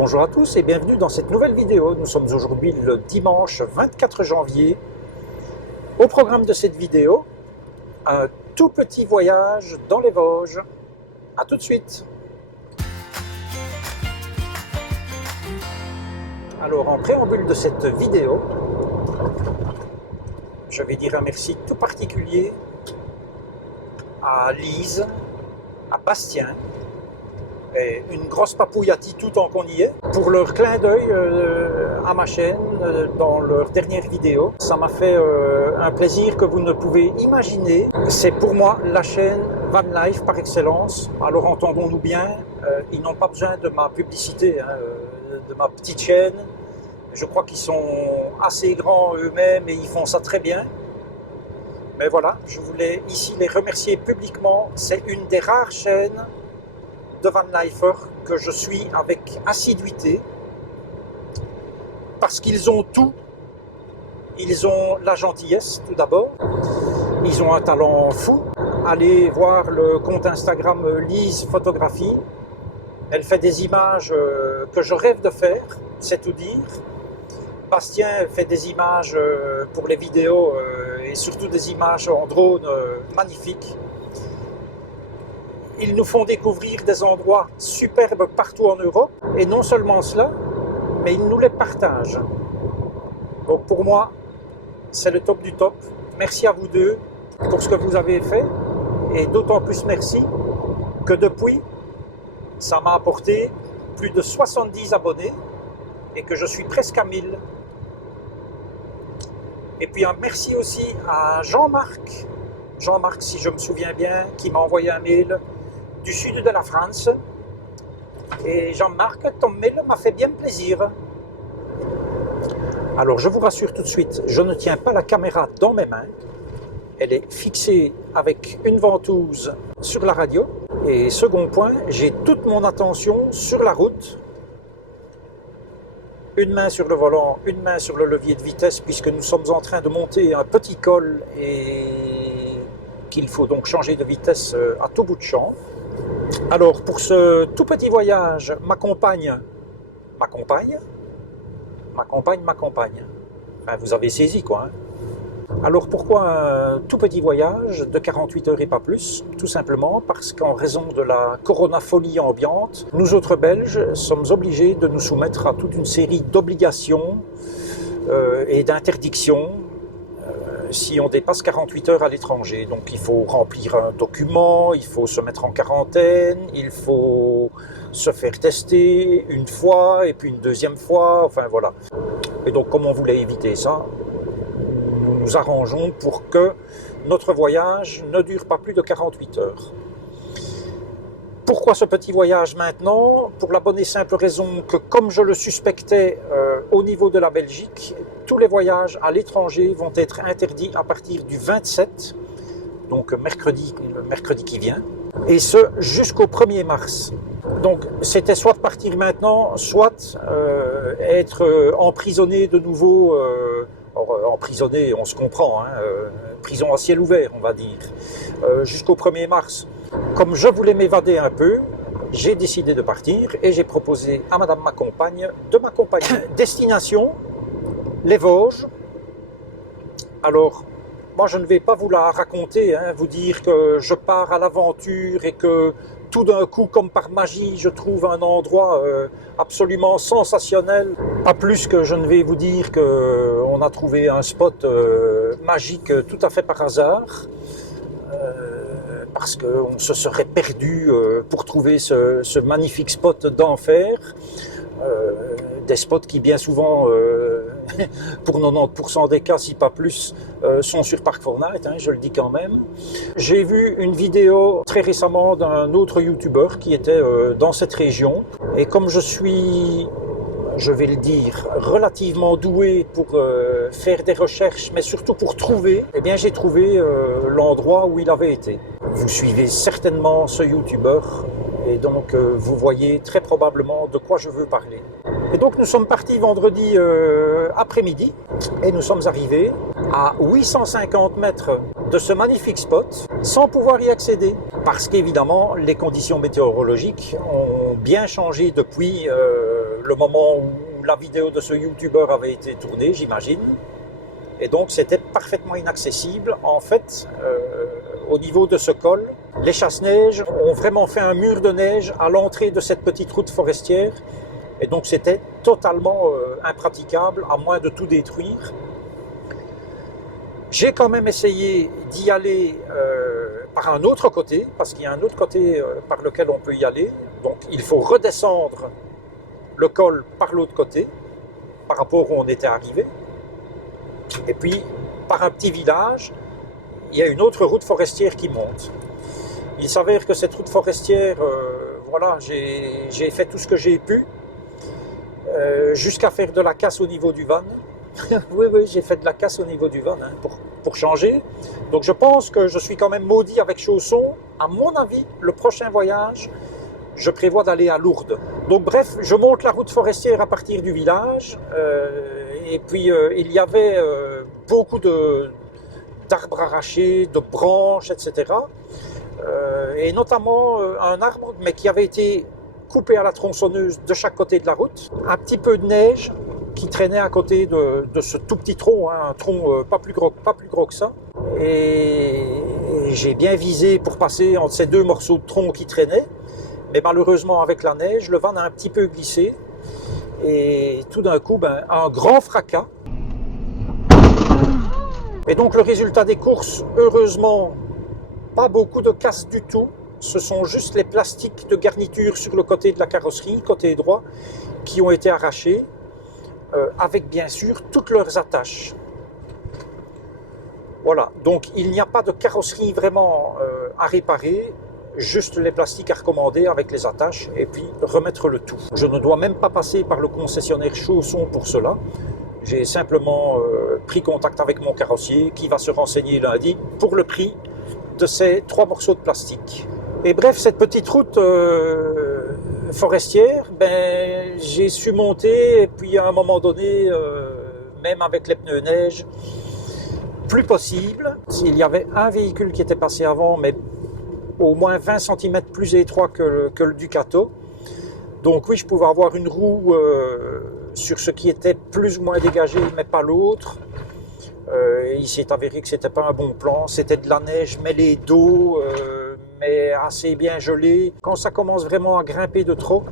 Bonjour à tous et bienvenue dans cette nouvelle vidéo. Nous sommes aujourd'hui le dimanche 24 janvier. Au programme de cette vidéo, un tout petit voyage dans les Vosges. A tout de suite. Alors en préambule de cette vidéo, je vais dire un merci tout particulier à Lise, à Bastien, et une grosse papouille à Titou tant qu'on y est, pour leur clin d'œil à ma chaîne dans leur dernière vidéo. Ça m'a fait un plaisir que vous ne pouvez imaginer. C'est pour moi la chaîne Van Life par excellence. Alors entendons-nous bien, ils n'ont pas besoin de ma publicité, de ma petite chaîne. Je crois qu'ils sont assez grands eux-mêmes et ils font ça très bien. Mais voilà, je voulais ici les remercier publiquement. C'est une des rares chaînes de Van Lifer que je suis avec assiduité parce qu'ils ont tout. Ils ont la gentillesse tout d'abord, ils ont un talent fou. Allez voir le compte Instagram Lise Photographie, elle fait des images que je rêve de faire, c'est tout dire. Bastien fait des images pour les vidéos et surtout des images en drone magnifiques. Ils nous font découvrir des endroits superbes partout en Europe. Et non seulement cela, mais ils nous les partagent. Donc pour moi, c'est le top du top. Merci à vous deux pour ce que vous avez fait. Et d'autant plus merci que depuis, ça m'a apporté plus de 70 abonnés et que je suis presque à 1000. Et puis un merci aussi à Jean-Marc. Jean-Marc, si je me souviens bien, qui m'a envoyé un mail du sud de la France. Et Jean-Marc, ton mail m'a fait bien plaisir. Alors je vous rassure tout de suite, je ne tiens pas la caméra dans mes mains. Elle est fixée avec une ventouse sur la radio. Et second point, j'ai toute mon attention sur la route. Une main sur le volant, une main sur le levier de vitesse, puisque nous sommes en train de monter un petit col et qu'il faut donc changer de vitesse à tout bout de champ. Alors pour ce tout petit voyage, ma compagne, enfin, vous avez saisi quoi. Alors pourquoi un tout petit voyage de 48 heures et pas plus? Tout simplement parce qu'en raison de la coronafolie ambiante, nous autres Belges sommes obligés de nous soumettre à toute une série d'obligations et d'interdictions si on dépasse 48 heures à l'étranger. Donc il faut remplir un document, il faut se mettre en quarantaine, il faut se faire tester une fois et puis une deuxième fois, enfin voilà. Et donc comme on voulait éviter ça, nous nous arrangeons pour que notre voyage ne dure pas plus de 48 heures. Pourquoi ce petit voyage maintenant? Pour la bonne et simple raison que, comme je le suspectais au niveau de la Belgique, tous les voyages à l'étranger vont être interdits à partir du 27, donc le mercredi qui vient, et ce jusqu'au 1er mars. Donc c'était soit partir maintenant, soit être emprisonné de nouveau, emprisonné, on se comprend, prison à ciel ouvert, on va dire, jusqu'au 1er mars. Comme je voulais m'évader un peu, j'ai décidé de partir et j'ai proposé à madame ma compagne de m'accompagner. Destination, les Vosges. Alors, moi je ne vais pas vous la raconter, vous dire que je pars à l'aventure et que tout d'un coup, comme par magie, je trouve un endroit absolument sensationnel. Pas plus que je ne vais vous dire qu'on a trouvé un spot magique tout à fait par hasard. Parce qu'on se serait perdu pour trouver ce magnifique spot d'enfer. Des spots qui bien souvent, pour 90% des cas, si pas plus, sont sur Park4Night, je le dis quand même. J'ai vu une vidéo très récemment d'un autre youtubeur qui était dans cette région. Et comme je suis, je vais le dire, relativement doué pour faire des recherches, mais surtout pour trouver, eh bien j'ai trouvé l'endroit où il avait été. Vous suivez certainement ce youtubeur Et donc vous voyez très probablement de quoi je veux parler. Et donc nous sommes partis vendredi après-midi et nous sommes arrivés à 850 mètres de ce magnifique spot sans pouvoir y accéder. Parce qu'évidemment les conditions météorologiques ont bien changé depuis le moment où la vidéo de ce youtubeur avait été tournée, j'imagine. Et donc c'était parfaitement inaccessible. En fait, au niveau de ce col, les chasse-neige ont vraiment fait un mur de neige à l'entrée de cette petite route forestière. Et donc c'était totalement impraticable, à moins de tout détruire. J'ai quand même essayé d'y aller par un autre côté, parce qu'il y a un autre côté par lequel on peut y aller. Donc il faut redescendre le col par l'autre côté, par rapport où on était arrivé. Et puis, par un petit village, il y a une autre route forestière qui monte. Il s'avère que cette route forestière, voilà, j'ai fait tout ce que j'ai pu, jusqu'à faire de la casse au niveau du van. Oui, j'ai fait de la casse au niveau du van hein, pour changer. Donc je pense que je suis quand même maudit avec chaussons. À mon avis, le prochain voyage, je prévois d'aller à Lourdes. Donc bref, je monte la route forestière à partir du village. Et puis il y avait beaucoup d'arbres arrachés, de branches, etc. Et notamment un arbre, mais qui avait été coupé à la tronçonneuse de chaque côté de la route. Un petit peu de neige qui traînait à côté de ce tout petit tronc, hein, un tronc pas plus gros que ça. Et j'ai bien visé pour passer entre ces deux morceaux de tronc qui traînaient. Mais malheureusement, avec la neige, le van a un petit peu glissé. Et tout d'un coup, un grand fracas. Et donc le résultat des courses, heureusement, pas beaucoup de casse du tout. Ce sont juste les plastiques de garniture sur le côté de la carrosserie, côté droit, qui ont été arrachés, avec bien sûr toutes leurs attaches. Voilà, donc il n'y a pas de carrosserie vraiment à réparer, juste les plastiques à recommander avec les attaches et puis remettre le tout. Je ne dois même pas passer par le concessionnaire Chausson pour cela. J'ai simplement pris contact avec mon carrossier qui va se renseigner lundi pour le prix de ces 3 morceaux de plastique. Et bref, cette petite route forestière, j'ai su monter et puis à un moment donné, même avec les pneus neige, plus possible. Il y avait un véhicule qui était passé avant, mais au moins 20 cm plus étroit que le Ducato. Donc oui, je pouvais avoir une roue sur ce qui était plus ou moins dégagé, mais pas l'autre. Il s'est avéré que c'était pas un bon plan. C'était de la neige mêlée d'eau, mais assez bien gelée. Quand ça commence vraiment à grimper de trop,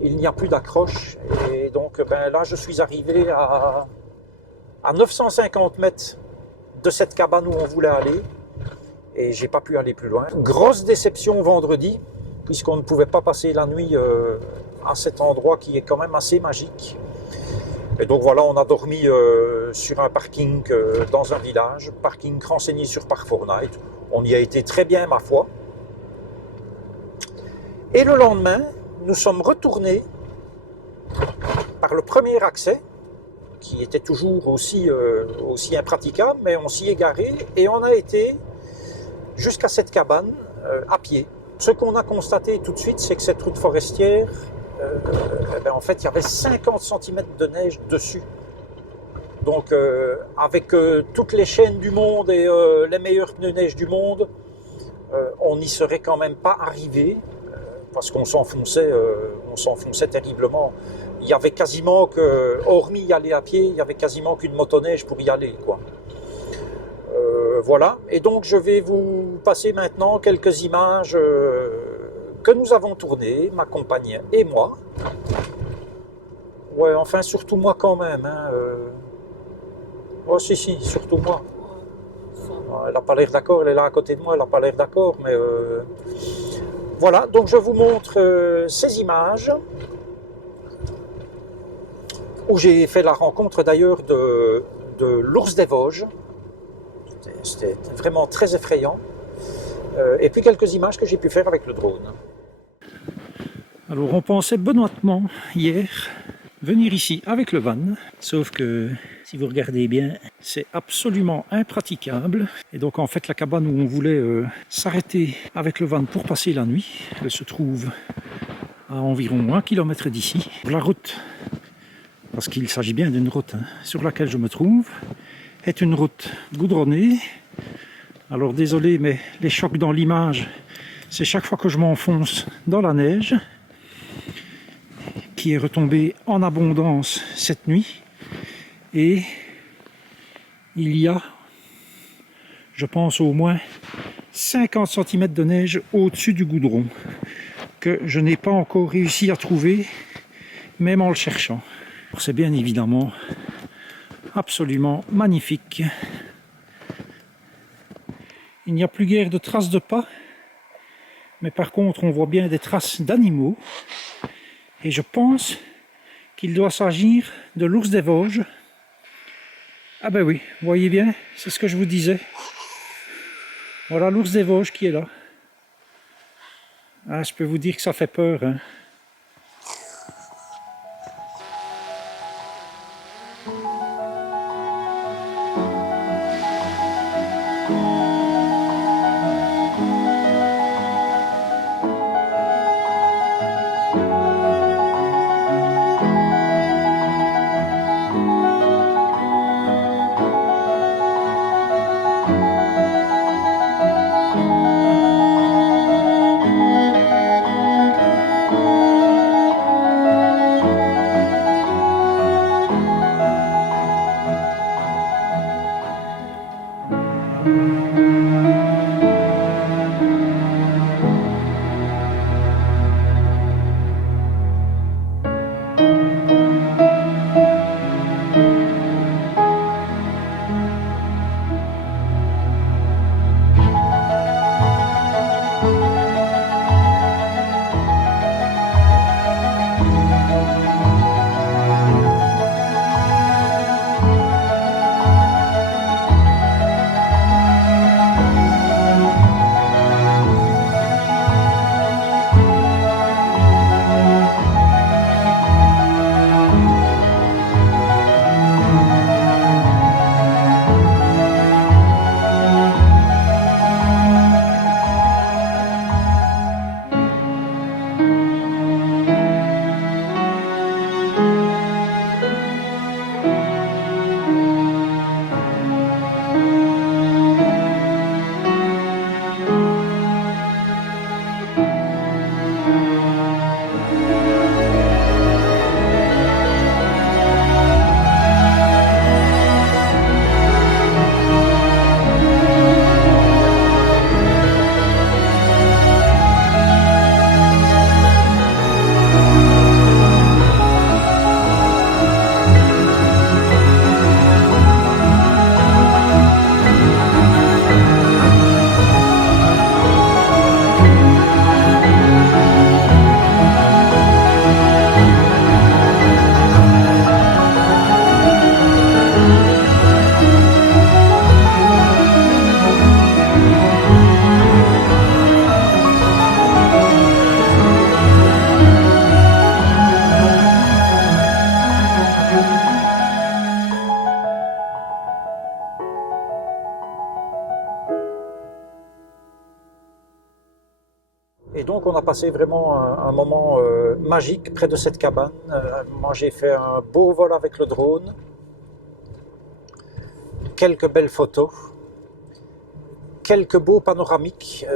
il n'y a plus d'accroche. Et donc là, je suis arrivé à 950 mètres de cette cabane où on voulait aller. Et j'ai pas pu aller plus loin. Grosse déception vendredi, puisqu'on ne pouvait pas passer la nuit à cet endroit qui est quand même assez magique. Et donc voilà, on a dormi sur un parking dans un village, parking renseigné sur Park4Night. On y a été très bien, ma foi. Et le lendemain, nous sommes retournés par le premier accès, qui était toujours aussi impraticable, mais on s'y est garé et on a été jusqu'à cette cabane à pied. Ce qu'on a constaté tout de suite, c'est que cette route forestière, en fait, il y avait 50 cm de neige dessus. Donc, avec toutes les chaînes du monde et les meilleurs pneus neige du monde, on n'y serait quand même pas arrivé, parce qu'on s'enfonçait terriblement. Il y avait quasiment que, hormis y aller à pied, il y avait quasiment qu'une motoneige pour y aller, quoi. Voilà, et donc je vais vous passer maintenant quelques images que nous avons tournées, ma compagne et moi. Ouais, enfin surtout moi quand même. Hein, Oh si, surtout moi. Elle n'a pas l'air d'accord, elle est là à côté de moi, elle n'a pas l'air d'accord, mais voilà, donc je vous montre ces images où j'ai fait la rencontre d'ailleurs de l'ours des Vosges. C'était vraiment très effrayant. Et puis quelques images que j'ai pu faire avec le drone. Alors on pensait benoîtement hier venir ici avec le van, sauf que si vous regardez bien, c'est absolument impraticable. Et donc en fait la cabane où on voulait s'arrêter avec le van pour passer la nuit, elle se trouve à environ 1 km d'ici. La route, parce qu'il s'agit bien d'une route sur laquelle je me trouve, est une route goudronnée. Alors désolé, mais les chocs dans l'image, c'est chaque fois que je m'enfonce dans la neige, qui est retombée en abondance cette nuit. Et il y a, je pense, au moins 50 cm de neige au-dessus du goudron, que je n'ai pas encore réussi à trouver, même en le cherchant. C'est bien évidemment absolument magnifique. Il n'y a plus guère de traces de pas, mais par contre on voit bien des traces d'animaux. Et je pense qu'il doit s'agir de l'ours des Vosges. Ah ben oui, vous voyez bien, c'est ce que je vous disais. Voilà l'ours des Vosges qui est là. Ah, je peux vous dire que ça fait peur, hein. Et donc on a passé vraiment un moment magique près de cette cabane. Moi j'ai fait un beau vol avec le drone, quelques belles photos, quelques beaux panoramiques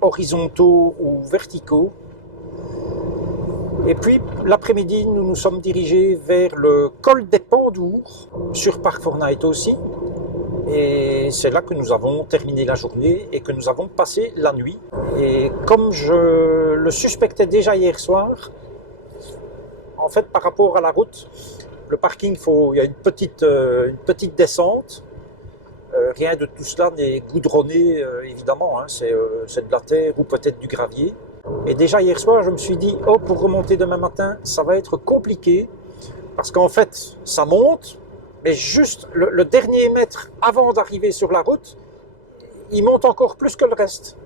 horizontaux ou verticaux. Et puis l'après-midi nous nous sommes dirigés vers le col des Pendours, sur Park Fortnite aussi. Et c'est là que nous avons terminé la journée et que nous avons passé la nuit. Et comme je le suspectais déjà hier soir, en fait par rapport à la route, le parking, il y a une petite descente. Rien de tout cela n'est goudronné évidemment, hein. C'est de la terre ou peut-être du gravier. Et déjà hier soir je me suis dit, oh, pour remonter demain matin ça va être compliqué, parce qu'en fait ça monte, mais juste le dernier mètre avant d'arriver sur la route, il monte encore plus que le reste.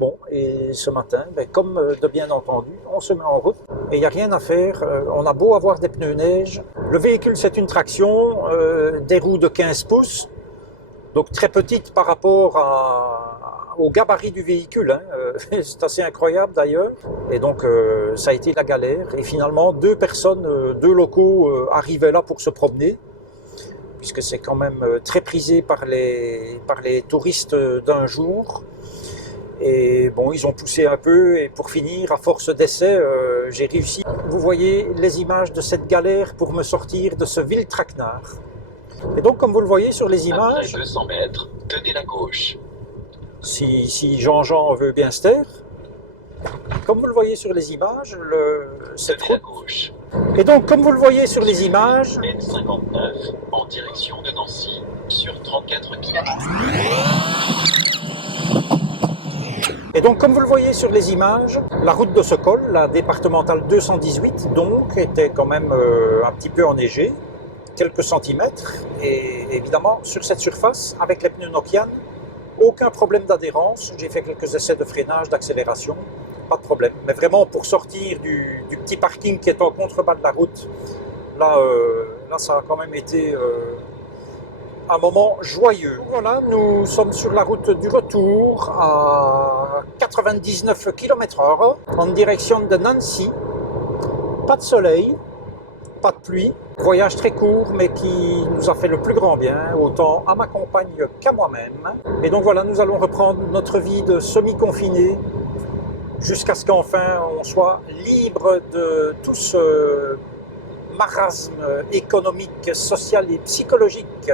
Bon, et ce matin, comme de bien entendu, on se met en route et il n'y a rien à faire. On a beau avoir des pneus neige. Le véhicule, c'est une traction, des roues de 15 pouces, donc très petite par rapport au gabarit du véhicule. Hein. C'est assez incroyable d'ailleurs. Et donc, ça a été la galère. Et finalement, deux personnes, deux locaux arrivaient là pour se promener, puisque c'est quand même très prisé par les touristes d'un jour. Et bon, ils ont poussé un peu et pour finir, à force d'essais, j'ai réussi. Vous voyez les images de cette galère pour me sortir de ce vil traquenard. Et donc, comme vous le voyez sur les images... Après 200 mètres, tenez la gauche. Si Jean-Jean veut bien se taire. Comme vous le voyez sur les images, cette route... gauche. Et donc, comme vous le voyez sur les images... N59, en direction de Nancy, sur 34 km. Et donc, comme vous le voyez sur les images, la route de ce col, la départementale 218, donc, était quand même un petit peu enneigée, quelques centimètres. Et évidemment, sur cette surface, avec les pneus Nokian, aucun problème d'adhérence. J'ai fait quelques essais de freinage, d'accélération, pas de problème. Mais vraiment, pour sortir du petit parking qui est en contrebas de la route, là, ça a quand même été... un moment joyeux. Voilà, nous sommes sur la route du retour à 99 km/h en direction de Nancy. Pas de soleil, pas de pluie. Voyage très court mais qui nous a fait le plus grand bien, autant à ma compagne qu'à moi-même. Et donc voilà, nous allons reprendre notre vie de semi-confiné jusqu'à ce qu'enfin on soit libre de tout ce marasme économique, social et psychologique